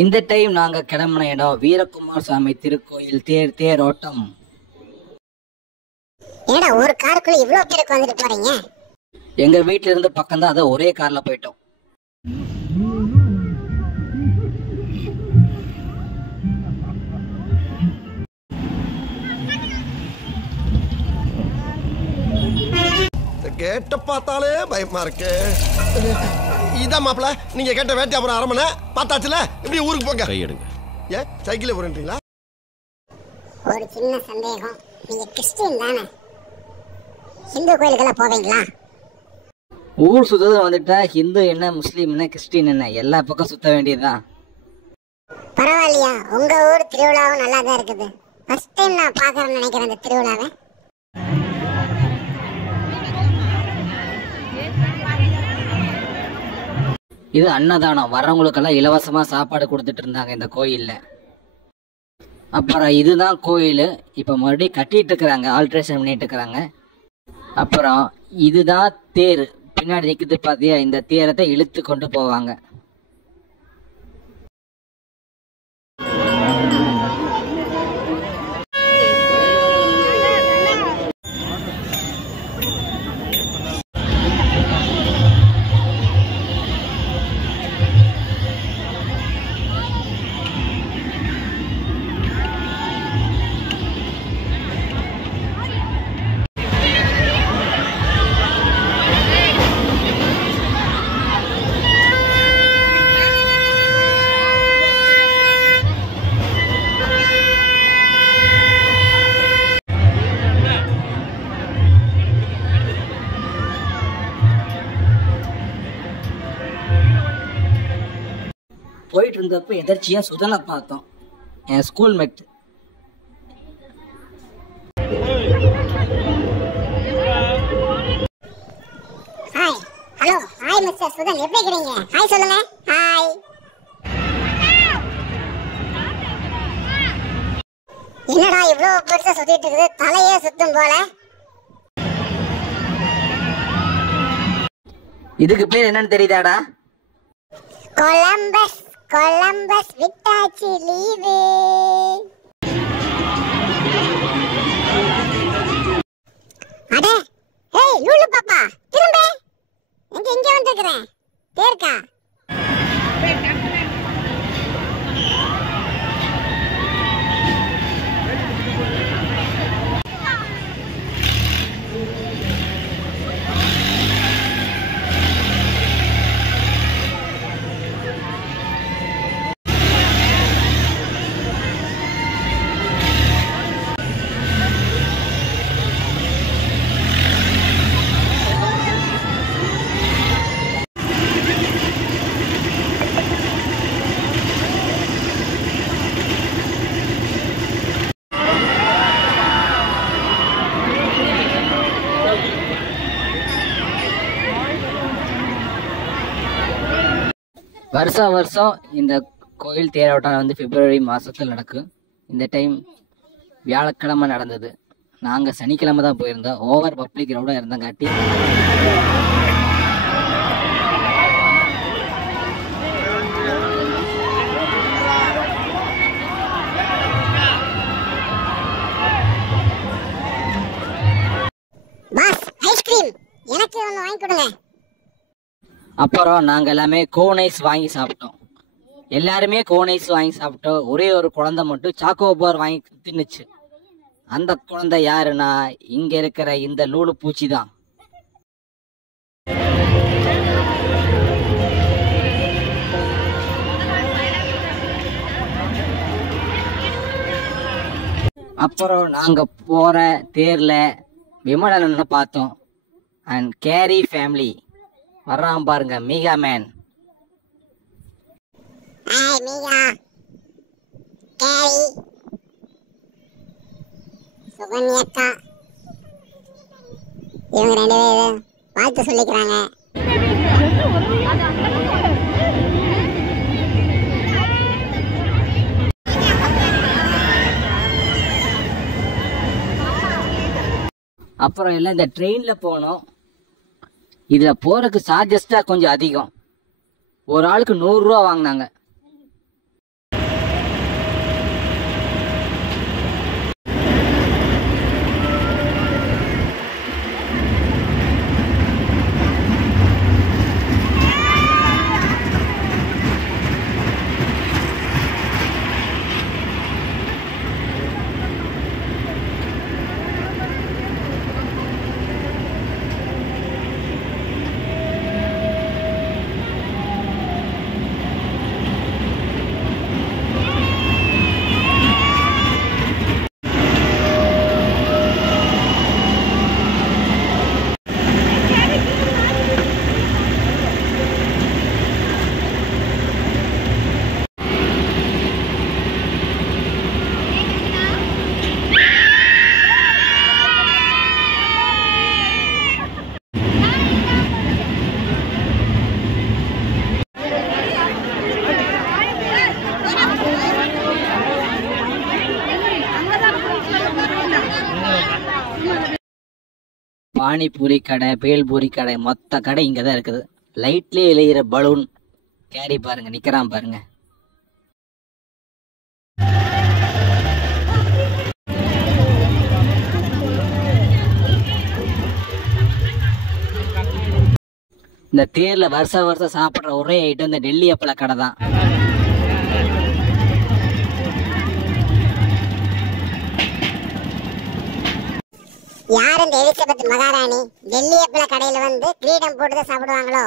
இந்த டைம் நாங்க கிளம்பின இடம் வீரகுமார் சாமி திருக்கோயில் தேரோட்டம். என்னடா ஒரு காருக்குள்ள இவ்வளவு பேருக்கு வந்துட்டு போறீங்க? எங்க வீட்டுல இருந்து பக்கம் தான், அதை ஒரே கார்ல போயிட்டோம். கேட்ட பார்த்தாலே பயமா இருக்கு. இதான் மாப்பிள, நீங்க கேட்ட வேட்டையாபுரம் அரமனை பார்த்தாச்சுல, இப்படி ஊருக்கு போங்க. கையெடுங்க. ஏன் சைக்கிள் போறீங்களா? ஒரு சின்ன சந்தேகம், நீங்க கிறிஸ்டியன் தானே? ஹிந்து கோயிலுக்கெல்லாம் போவீங்களா? ஊர் சுத்த வந்துட்டா ஹிந்து என்ன, முஸ்லீம் என்ன, கிறிஸ்டின் என்ன, எல்லா பக்கம் சுத்த வேண்டியதுதான். பரவாயில்லையா, உங்க ஊர் திருவிழாவும் நல்லா தான் இருக்குது. ஃபர்ஸ்ட் டைம் நான் பாக்குறேன்னு நினைக்கிறேன் இந்த திருவிழாவை. இது அன்னதானம், வர்றவங்களுக்கெல்லாம் இலவசமா சாப்பாடு கொடுத்துட்டு இருந்தாங்க இந்த கோயில்ல. அப்புறம் இதுதான் கோயில், இப்ப மறுபடியும் கட்டிட்டு இருக்கிறாங்க, ஆல்ட்ரேஷன் பண்ணிட்டு இருக்கிறாங்க. அப்புறம் இதுதான் தேர், பின்னாடி நிற்குது பார்த்தியா, இந்த தேரத்தை இழுத்து கொண்டு போவாங்க. போயிட்டு இருந்தப்ப எதர்ச்சியா சுதனை பார்த்தோம், என் school mate. Hi, hello, hi mister Sudhan, எப்படி இருக்கீங்க? ஹாய் சொல்லுங்க. ஹாய். என்னடா இவ்வளவு பெருசா சுத்திட்டு இருக்குது, தலையே சுத்தும் போல. இதுக்கு பேர் என்னன்னு தெரியுதாடா? கொலம்பஸ். கொலம்பஸ் விட்டாச்சு லீவு. அட, ஏய் லூலு பாப்பா, திரும்ப எங்க வந்திருக்கிறேன் தேர்க்கா? வருஷம் இந்த கோயில் தேரோட்டம் வந்து பிப்ரவரி மாதத்தில் நடக்கும். இந்த டைம் வியாழக்கிழமை நடந்தது, நாங்கள் சனிக்கிழமை தான் போயிருந்தோம். ஓவர் பப்ளிக் ரோடாக இருந்தங்காட்டி பாஸ், ஐஸ்கிரீம் எனக்கு ஒன்று வாங்கி கொடுங்க. அப்புறம் நாங்கள் எல்லாமே கோனைஸ் வாங்கி சாப்பிட்டோம். எல்லாருமே கோனைஸ் வாங்கி சாப்பிட்டோம். ஒரே ஒரு குழந்தை மட்டும் சாக்கோபார் வாங்கி தின்னுச்சு. அந்த குழந்தை யாருன்னா, இங்க இருக்கிற இந்த லூலு பூச்சி தான். அப்புறம் நாங்க போற தேர்ல விமலனை பார்த்தோம். அண்ட் கேரி ஃபேமிலி வர்றான் பாருங்க, மீகா மேன். ஹாய் மீகா, கேரி, சுகன்யக்கா, இவங்க 2 பேரும் வாழ்த்து சொல்லிக்கிறாங்க. அப்புறம் எல்லாம் இந்த ட்ரெயின்ல போனோம். இதுல போறதுக்கு சார்ஜஸ் தான் கொஞ்சம் அதிகம். ஒரு ஆளுக்கு 100 ரூபா வாங்கினாங்க. பானிபூரி கடை, பேல்பூரி கடை, மொத்த கடை இங்கே தான் இருக்குது. லைட்லேயே எழுகிற பலூன் கேரி பாருங்க, நிற்கிறான் பாருங்க. இந்த தேர்ல வருஷம் சாப்பிட்ற ஒரே ஐட்டம் இந்த டெல்லி அப்பள கடை தான். யார் இந்த எலிசபெத் மகாராணி டெல்லி அப்பள கடையில வந்து கிரீடம் போட்டு சாப்பிடுவாங்களோ?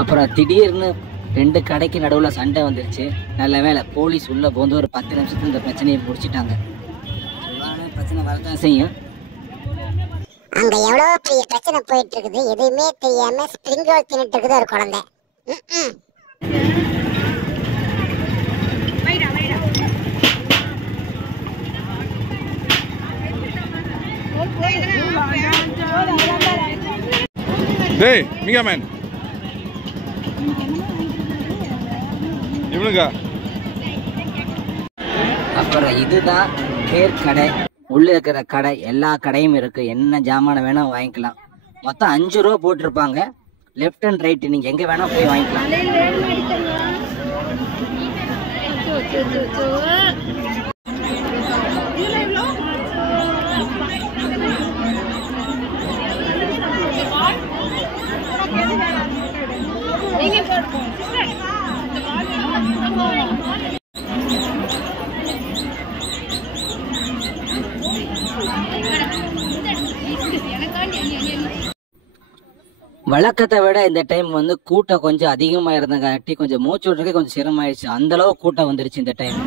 அப்புறம் திடீர்னு 2 கடைக்கு நடுவில் சண்டை வந்துருச்சு. நல்ல வேலை போலீஸ் உள்ளே போந்து ஒரு 10 நிமிஷத்துல இந்த பிரச்சனையை முடிச்சிட்டாங்க. பிரச்சனை வரதான் செய்யும். அங்க எவ்வளவு பெரிய பிரச்சனை போயிட்டு இருக்குது, எதுவுமே தெரியாம ஸ்ப்ரிங் ரோல் தின்னுட்டு இருக்குது ஒரு குழந்தை. டேய் மிகா மேன் இவனுங்க. அப்புறம் இதுதான் தேர் கடை. உள்ள இருக்கிற கடை எல்லா கடையும் இருக்கு, என்ன ஜாமான வேணா வாங்கிக்கலாம். மொத்தம் 5 ரூபா போட்டிருப்பாங்க. லெஃப்ட் அண்ட் ரைட் நீங்க எங்க வேணா போய் வாங்கிக்கலாம். வழக்கத்தை விட இந்த டைம் வந்து கூட்டம் கொஞ்சம் அதிகமா இருந்தங்காட்டி கொஞ்சம் மூச்சு விட்றதுக்கே கொஞ்சம் சிரமமாயிடுச்சு. அந்த அளவு கூட்டம் வந்துருச்சு இந்த டைம்.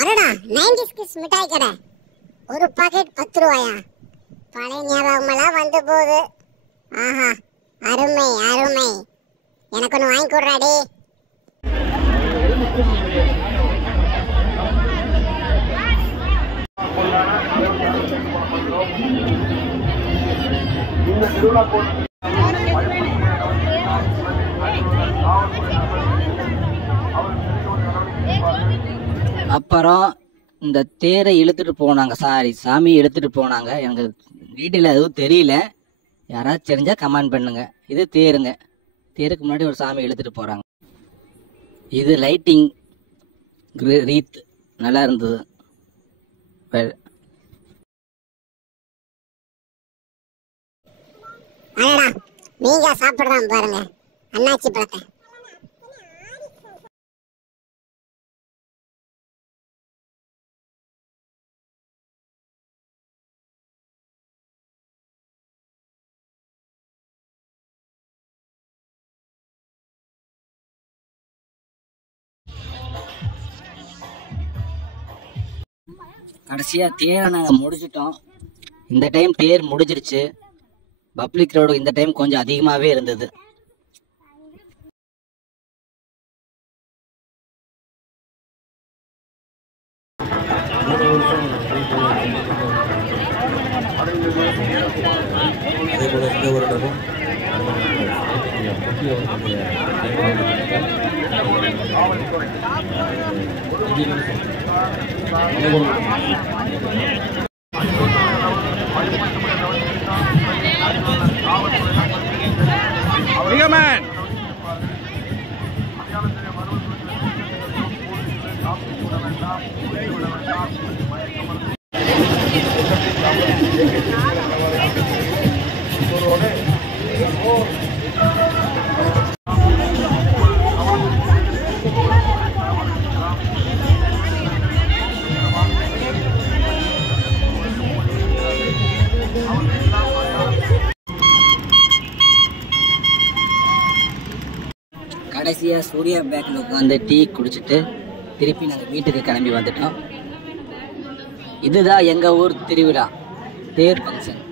அடடா 90s கிட்ஸ் மிட்டாய் கடை. ஒரு பாக்கெட் 10 ரூபாயா? பழைய ஞாபகமெல்லாம் வந்து போகுது. ஆஹா, அருமை அருமை. எனக்கு ஒன்று வாங்கி கொடுறாடி. அப்புறம் இந்த தேரை இழுத்துட்டு போனாங்க, சாமி இழுத்துட்டு போனாங்க. எனக்கு டீட்டெயில் எதுவும் தெரியல, யாராவது தெரிஞ்சா கமெண்ட் பண்ணுங்க. இது தேருங்க, தேருக்கு முன்னாடி ஒரு சாமி இழுத்துட்டு போறாங்க. இது லைட்டிங் ரீத் நல்லா இருந்தது. அடடா நீங்க சாப்பிடுறான் பாருங்க அண்ணாச்சி பழத்தை. கடைசியா தேரை நாங்க முடிச்சிட்டோம். இந்த டைம் தேர் முடிஞ்சிருச்சு. பப்ளிக் ரோடு இந்த டைம் கொஞ்சம் அதிகமாவே இருந்தது. Mega Man. கடைசியாக சூர்யா பேக்கில் உட்காந்து டீ குடிச்சிட்டு திருப்பி நாங்கள் வீட்டுக்கு கிளம்பி வந்துட்டோம். இதுதான் எங்கள் ஊர் திருவிழா, தேர் ஃபங்க்ஷன்.